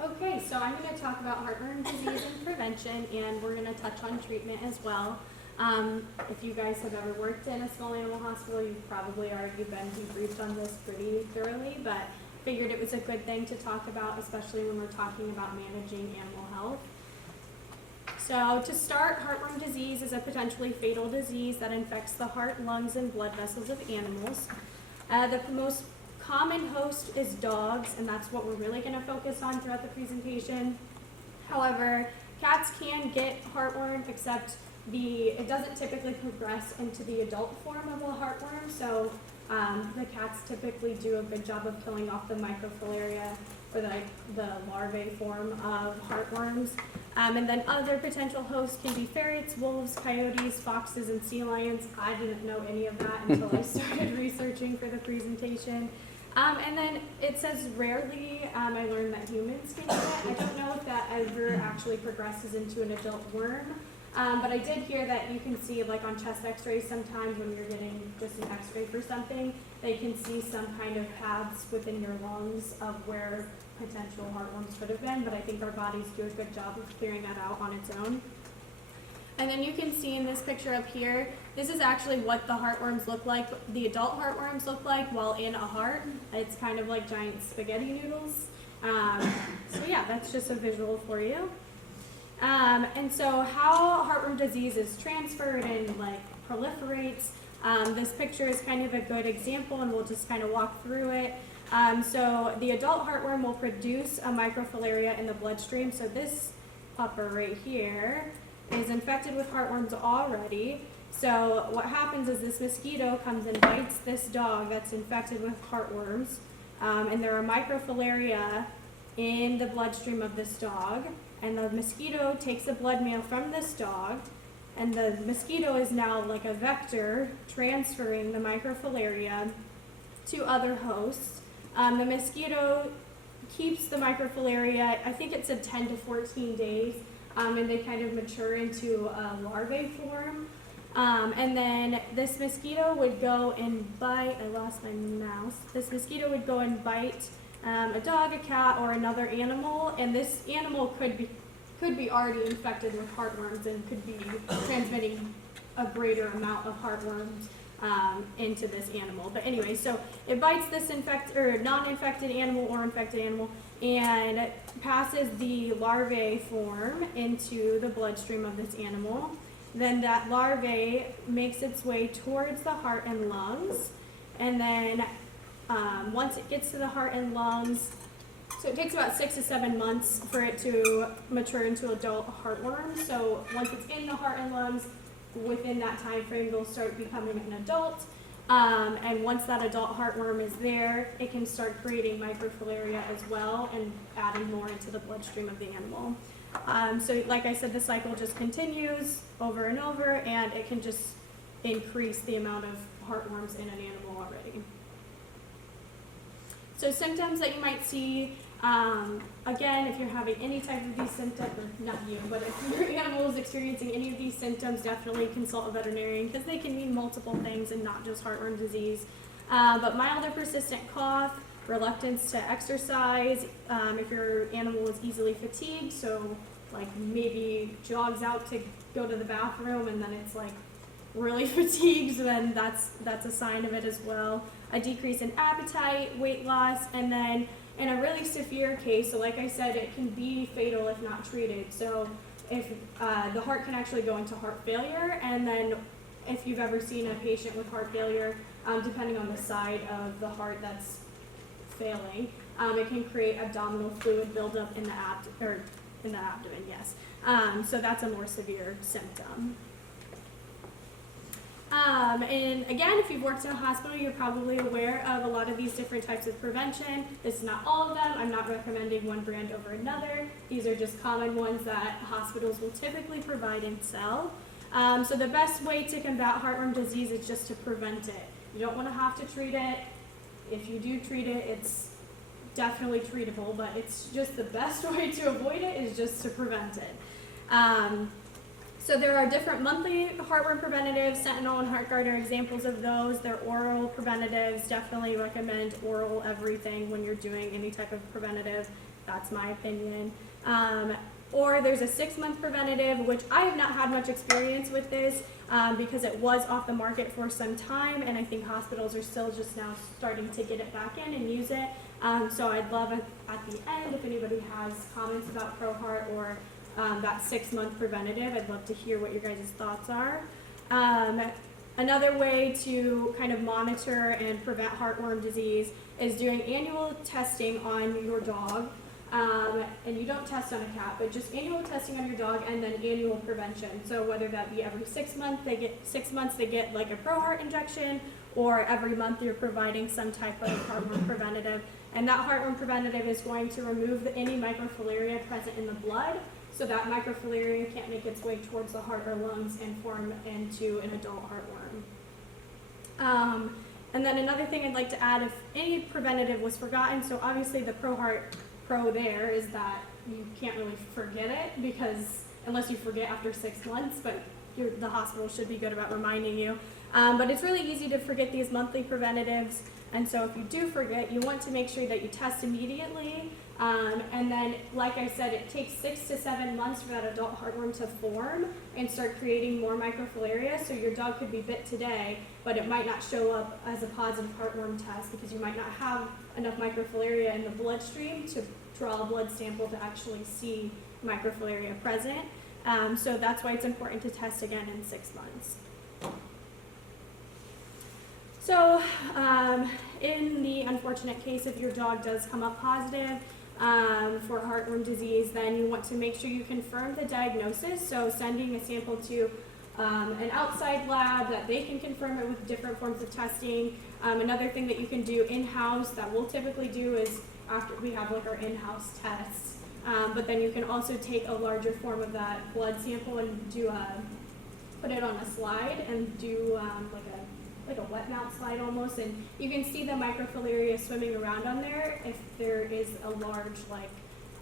Okay, so I'm going to talk about heartworm disease and prevention, and we're going to touch on treatment as well. If you guys have ever worked in a small animal hospital, you've probably already been debriefed on this pretty thoroughly, but figured it was a good thing to talk about, especially when we're talking about managing animal health. So to start, heartworm disease is a potentially fatal disease that infects the heart, lungs, and blood vessels of animals. The most common host is dogs, and that's what we're really going to focus on throughout the presentation. However, cats can get heartworm, except it doesn't typically progress into the adult form of a heartworm, so the cats typically do a good job of killing off the microfilaria, or the larvae form of heartworms. And then other potential hosts can be ferrets, wolves, coyotes, foxes, and sea lions. I didn't know any of that until I started researching for the presentation. And then it says rarely, I learned that humans can get it. I don't know if that ever actually progresses into an adult worm. But I did hear that you can see, like on chest x-rays sometimes when you're getting just an x-ray for something, they can see some kind of paths within your lungs of where potential heartworms could have been, but I think our bodies do a good job of clearing that out on its own. And then you can see in this picture up here, this is actually what the heartworms look like, the adult heartworms look like while in a heart. It's kind of like giant spaghetti noodles. So yeah, that's just a visual for you. And so how heartworm disease is transferred and like proliferates, this picture is kind of a good example, and we'll just kind of walk through it. So the adult heartworm will produce a microfilaria in the bloodstream. So this pupper right here is infected with heartworms already. So what happens is this mosquito comes and bites this dog that's infected with heartworms, and there are microfilaria in the bloodstream of this dog. And the mosquito takes the blood meal from this dog, and the mosquito is now like a vector transferring the microfilaria to other hosts. The mosquito keeps the microfilaria, I think it said 10 to 14 days, and they kind of mature into a larvae form. And then this mosquito would go and bite, I lost my mouse, this mosquito would go and bite a dog, a cat, or another animal, and this animal could be already infected with heartworms and could be transmitting a greater amount of heartworms into this animal. But anyway, so it bites this non-infected animal or infected animal and passes the larvae form into the bloodstream of this animal. Then that larvae makes its way towards the heart and lungs, and then once it gets to the heart and lungs, so it takes about 6 to 7 months for it to mature into adult heartworm. So once it's in the heart and lungs, within that time frame, they'll start becoming an adult. And once that adult heartworm is there, it can start creating microfilaria as well and adding more into the bloodstream of the animal. So like I said, the cycle just continues over and over, and it can just increase the amount of heartworms in an animal already. So symptoms that you might see, again, if you're having any type of these symptoms, or not you, but if your animal is experiencing any of these symptoms, definitely consult a veterinarian, because they can mean multiple things and not just heartworm disease. But mild or persistent cough, reluctance to exercise, if your animal is easily fatigued, so like maybe jogs out to go to the bathroom and then it's like really fatigued, then that's a sign of it as well. A decrease in appetite, weight loss, and then in a really severe case, so like I said, it can be fatal if not treated. So if the heart can actually go into heart failure, and then if you've ever seen a patient with heart failure, depending on the side of the heart that's failing, it can create abdominal fluid buildup in the abdomen, yes. So that's a more severe symptom. And again, if you've worked in a hospital, you're probably aware of a lot of these different types of prevention. This is not all of them. I'm not recommending one brand over another. These are just common ones that hospitals will typically provide and sell. So the best way to combat heartworm disease is just to prevent it. You don't want to have to treat it. If you do treat it, it's definitely treatable, but it's just the best way to avoid it is just to prevent it. So there are different monthly heartworm preventatives. Sentinel and HeartGuard are examples of those. They're oral preventatives. Definitely recommend oral everything when you're doing any type of preventative. That's my opinion. Or there's a 6-month preventative, which I have not had much experience with this because it was off the market for some time, and I think hospitals are still just now starting to get it back in and use it. So I'd love at the end if anybody has comments about ProHeart or that 6-month preventative. I'd love to hear what your guys' thoughts are. Another way to kind of monitor and prevent heartworm disease is doing annual testing on your dog. And you don't test on a cat, but just annual testing on your dog and then annual prevention. So whether that be every 6 months, they get like a ProHeart injection, or every month you're providing some type of heartworm preventative. And that heartworm preventative is going to remove any microfilaria present in the blood, so that microfilaria can't make its way towards the heart or lungs and form into an adult heartworm. And then another thing I'd like to add, if any preventative was forgotten, so obviously the ProHeart Pro there is that you can't really forget it, because unless you forget after 6 months, but the hospital should be good about reminding you. But it's really easy to forget these monthly preventatives, and so if you do forget, you want to make sure that you test immediately. And then, like I said, it takes 6 to 7 months for that adult heartworm to form and start creating more microfilaria. So your dog could be bit today, but it might not show up as a positive heartworm test because you might not have enough microfilaria in the bloodstream to draw a blood sample to actually see microfilaria present. So that's why it's important to test again in 6 months. So in the unfortunate case, if your dog does come up positive for heartworm disease, then you want to make sure you confirm the diagnosis. So sending a sample to an outside lab that they can confirm it with different forms of testing. Another thing that you can do in-house that we'll typically do is after we have like our in-house tests, but then you can also take a larger form of that blood sample and do put it on a slide and do like a wet mount slide almost, and you can see the microfilaria swimming around on there if there is a large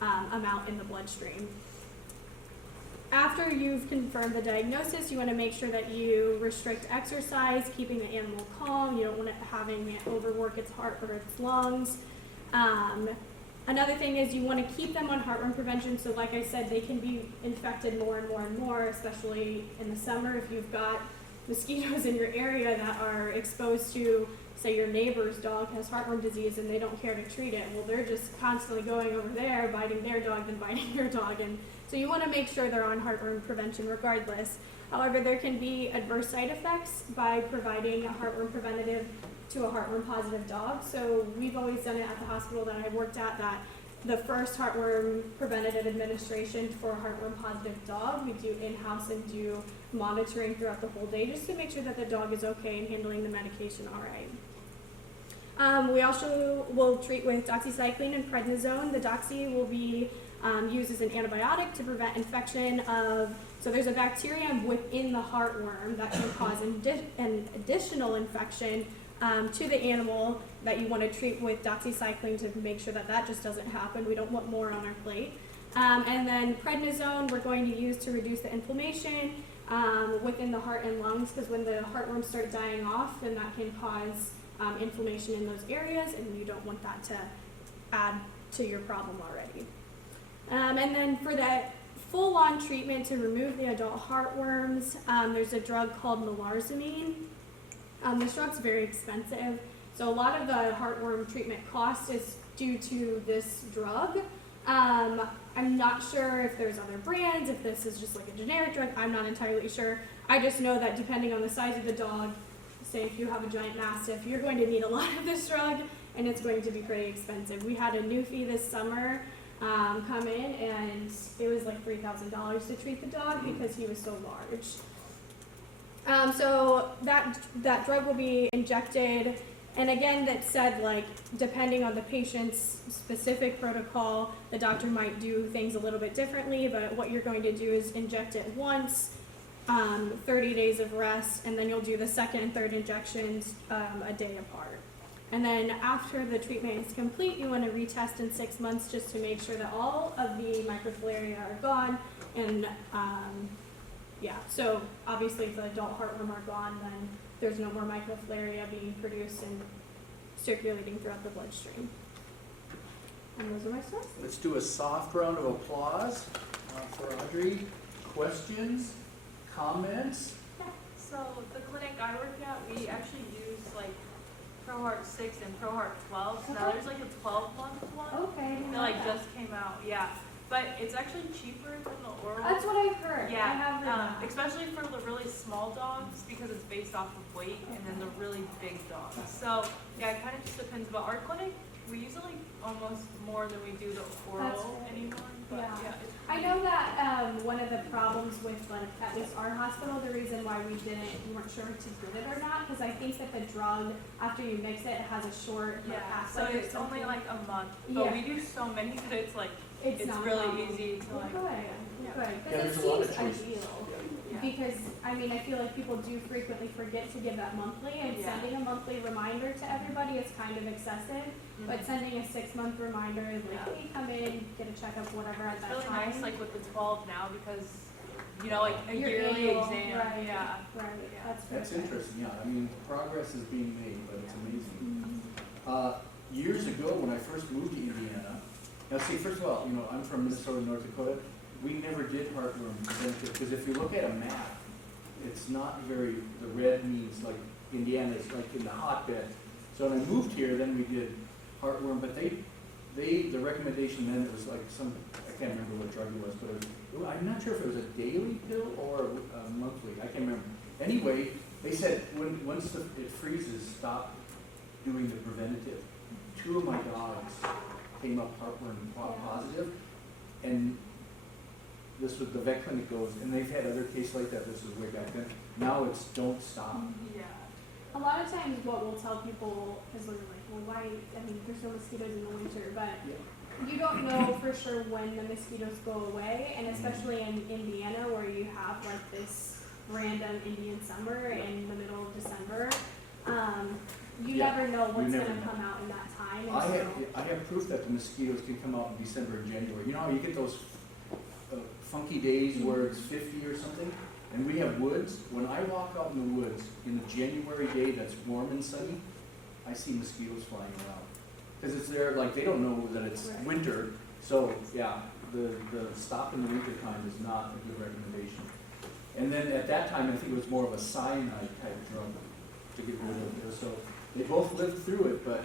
amount in the bloodstream. After you've confirmed the diagnosis, you want to make sure that you restrict exercise, keeping the animal calm. You don't want it having it overwork its heart or its lungs. Another thing is you want to keep them on heartworm prevention. So like I said, they can be infected more and more and more, especially in the summer if you've got mosquitoes in your area that are exposed to, say, your neighbor's dog has heartworm disease and they don't care to treat it. Well, they're just constantly going over there, biting their dog, then biting your dog. And so you want to make sure they're on heartworm prevention regardless. However, there can be adverse side effects by providing a heartworm preventative to a heartworm positive dog. So we've always done it at the hospital that I worked at, that the first heartworm preventative administration for a heartworm positive dog, we do in-house and do monitoring throughout the whole day just to make sure that the dog is okay and handling the medication all right. We also will treat with doxycycline and prednisone. The doxy will be used as an antibiotic to prevent infection of, so there's a bacterium within the heartworm that can cause an additional infection to the animal that you want to treat with doxycycline to make sure that that just doesn't happen. We don't want more on our plate. And then prednisone we're going to use to reduce the inflammation within the heart and lungs, because when the heartworms start dying off, then that can cause inflammation in those areas, and you don't want that to add to your problem already. And then for that full-on treatment to remove the adult heartworms, there's a drug called melarsamine. This drug's very expensive, so a lot of the heartworm treatment cost is due to this drug. I'm not sure if there's other brands, if this is just like a generic drug, I'm not entirely sure. I just know that depending on the size of the dog, say if you have a giant mastiff, you're going to need a lot of this drug, and it's going to be pretty expensive. We had a newfie this summer come in, and it was like $3,000 to treat the dog because he was so large. So that drug will be injected, and again, that said, like, depending on the patient's specific protocol, the doctor might do things a little bit differently, but what you're going to do is inject it once, 30 days of rest, and then you'll do the second and third injections a day apart. And then after the treatment is complete, you want to retest in 6 months just to make sure that all of the microfilaria are gone and yeah, so obviously if the adult heartworm are gone, then there's no more microflaria being produced and circulating throughout the bloodstream. And those are my sources. Let's do a soft round of applause for Audrey. Questions? Comments? So the clinic I work at, we actually use like ProHeart 6 and ProHeart 12. So now there's like a 12-month one. Okay. That like just came out, yeah. But it's actually cheaper than the oral. That's what I've heard. Yeah, I have heard that. especially for the really small dogs because it's based off of weight, and then the really big dogs. So yeah, it kind of just depends. But our clinic, we use it like almost more than we do the oral right. anymore. But Yeah. it's I know that one of the problems with, like, at least our hospital, the reason why we weren't sure to give it or not, because I think that the drug, after you mix it, it has a short yeah. So half-life or it's only something. like a month. But Yeah. we do so many that it's like it's not a really problem. easy to like. Good, Yeah. good. Yeah, Because there's it a lot of seems choices. ideal. Yeah. Because, I mean, I feel like people do frequently forget to give that monthly, and Yeah. sending a monthly reminder to everybody is kind of excessive. But sending a 6-month reminder is like, Yeah. hey, come in, get a checkup, whatever at It's that really time. nice, like with the 12 now, because you know, like a Your yearly annual, exam. right. Yeah. Right, Yeah. that's That's perfect. interesting, yeah. I mean, progress is being made, but it's amazing. Mhm. Years ago, when I first moved to Indiana, now see, first of all, you know, I'm from Minnesota, North Dakota. We never did heartworm prevention, because if you look at a map, it's not very, the red means like Indiana is like in the hotbed. So when I moved here, then we did heartworm, but the recommendation then, it was like some, I can't remember what drug it was, but I'm not sure if it was a daily pill or a monthly, I can't remember. Anyway, they said once it freezes, stop doing the preventative. 2 of my dogs came up heartworm positive, and this was, the vet clinic goes, and they've had other cases like that, this was way back then. Now it's don't stop. Yeah. A lot of times what we'll tell people is when they're like, well, why, I mean, there's no mosquitoes in the winter, but you don't know for sure when the mosquitoes go away, and especially in Indiana where you have like this random Indian summer in the middle of December, you Yeah, never know what's you never going to know. come out in that time. And I have proof that the mosquitoes can come out in December and January. You know how you get those funky days where it's 50 or something? And we have woods. When I walk out in the woods in a January day that's warm and sunny, I see mosquitoes flying around. Because it's there, like, they don't know that it's Right. winter. So, yeah, the stop in the winter time is not a good recommendation. And then at that time, I think it was more of a cyanide type drug to get rid of it. So they both lived through it, but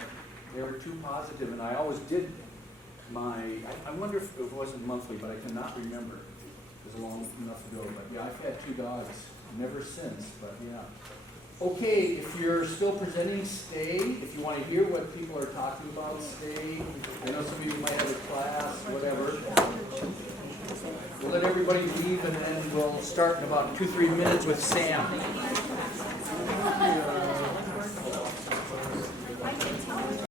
they were too positive. And I always did I wonder if it wasn't monthly, but I cannot remember. It was long enough ago. But yeah, I've had 2 dogs, never since, but yeah. Okay, if you're still presenting, stay. If you want to hear what people are talking about, stay. I know some of you might have a class, whatever. We'll let everybody leave, and then we'll start in about 2-3 minutes with Sam.